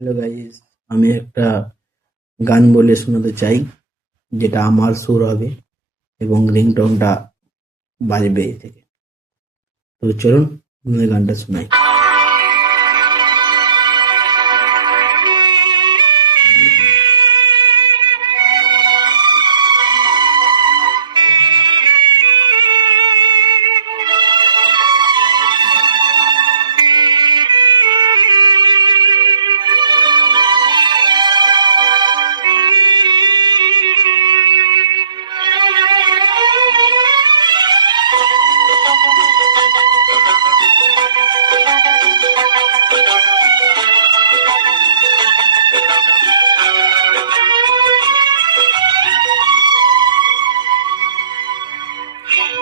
Hello guys, আমি একটা গান বলে শোনাতে চাই, যেটা আমার সুর হবে এবং রিংটোনটা বাজবে এ থেকে। তো চলুন আপনাদের গানটা শোনাই।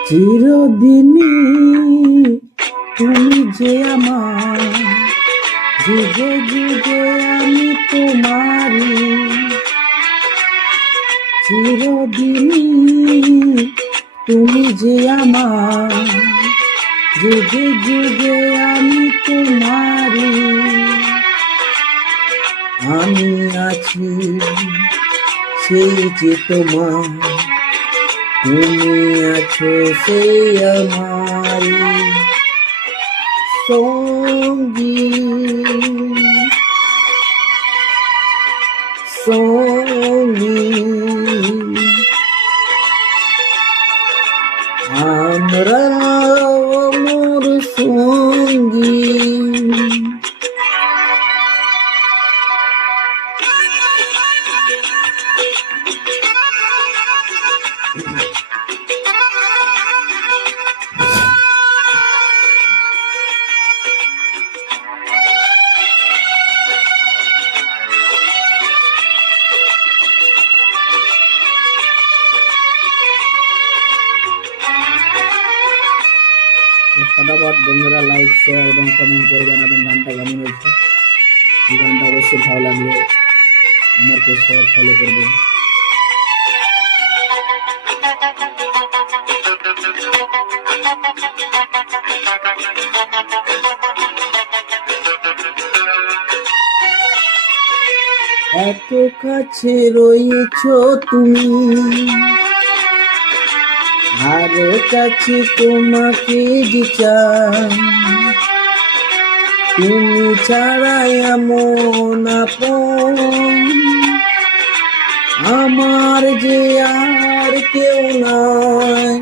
চিরদিনই তুমি যে আমার, যুগে যুগে আমি তোমারই। চিরদিনই তুমি যে আমার, যুগে যুগে আমি তোমারই। আমি আছি সেই যে তোমার, তুমি আছো সেই আমারই সঙ্গী সঙ্গী। আমরা মোর সঙ্গী। ফটাফট বন্ধুরা লাইক, শেয়ার এবং কমেন্ট করে জানাবেন গানটা কেমন হয়েছে। এই গানটা অবশ্যই ভালো লাগলে আমার পেজটা ফলো করবেন। এত কাছে রয়েছো তুমি, আরো কাছে তোমাকে যে চাই। তুমি ছাড়া এমন আপন আমার যে আর কেউ নাই।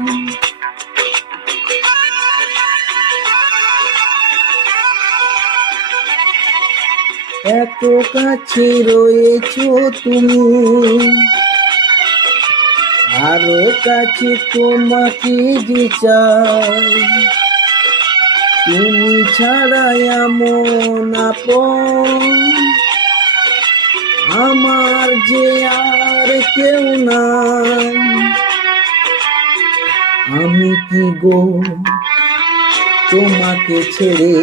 এত কাছে রয়েছো তুমি, আরো কাছে তোমাকে যে চাই। তুমি ছাড়া এমন আপন আমার যে আর কেউ নাই। আমি কি গো তোমাকে ছেড়ে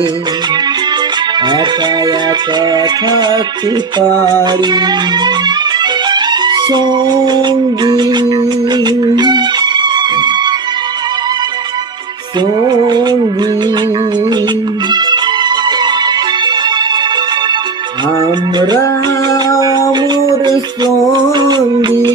একা একা থাকতে পারি সঙ্গী সঙ্গী। আমরা মোর সঙ্গী।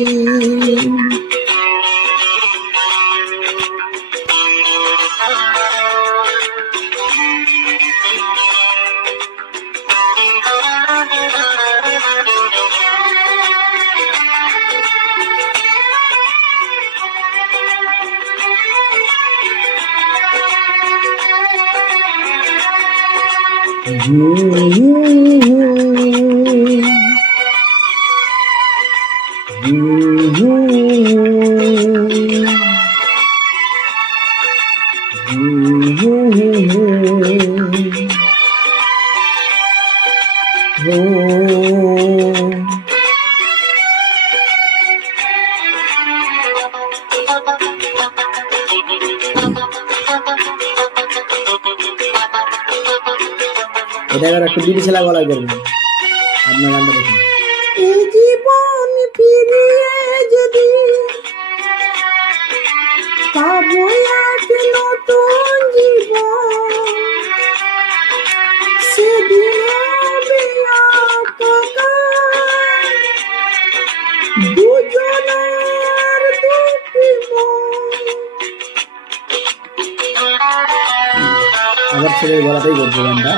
এটা এবার একটু বিড়ি ছেলা গলায় করবেন। আপনার গানটা দেখুন। এই জীবন ফিরিয়ে যদি পাবো এক নতুন জীবন, সেদিন হবে ছেলের গলাতেই করছে গানটা।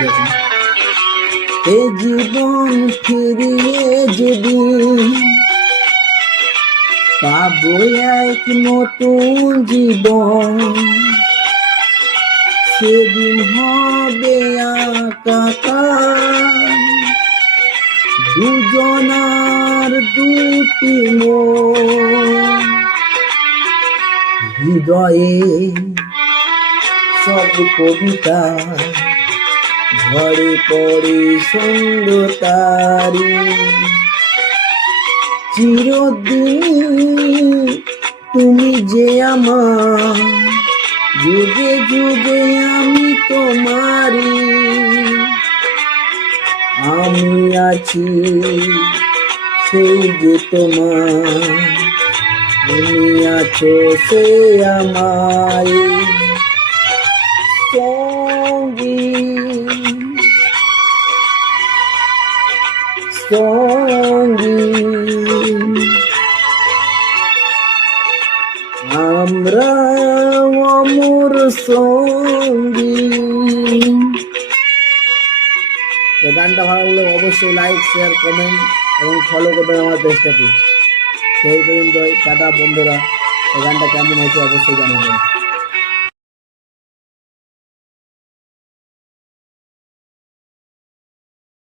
দেখুন, এই জীবন ফিরিয়ে যদি পাবো এক নতুন জীবন, সেদিন হবে একাকার দুজনার দুটি মন, হৃদয়ে সব কবিতা ঝরে পড়ে সুন্দরতারি, চিরদিন তুমি যে আমার, যুগে যুগে আমি তোমারি, আমি আছি সেই যে তোমার, তুমি আছো সে আমার সঙ্গী সঙ্গী, আমরা অমর সঙ্গী। গানটা ভালো লাগলে অবশ্যই লাইক, শেয়ার, কমেন্ট এবং ফলো করবেন আমার পেজটাকে। সেই পর্যন্ত টাটা বন্ধুরা, গানটা কেমন হয়েছে অবশ্যই জানাবেন।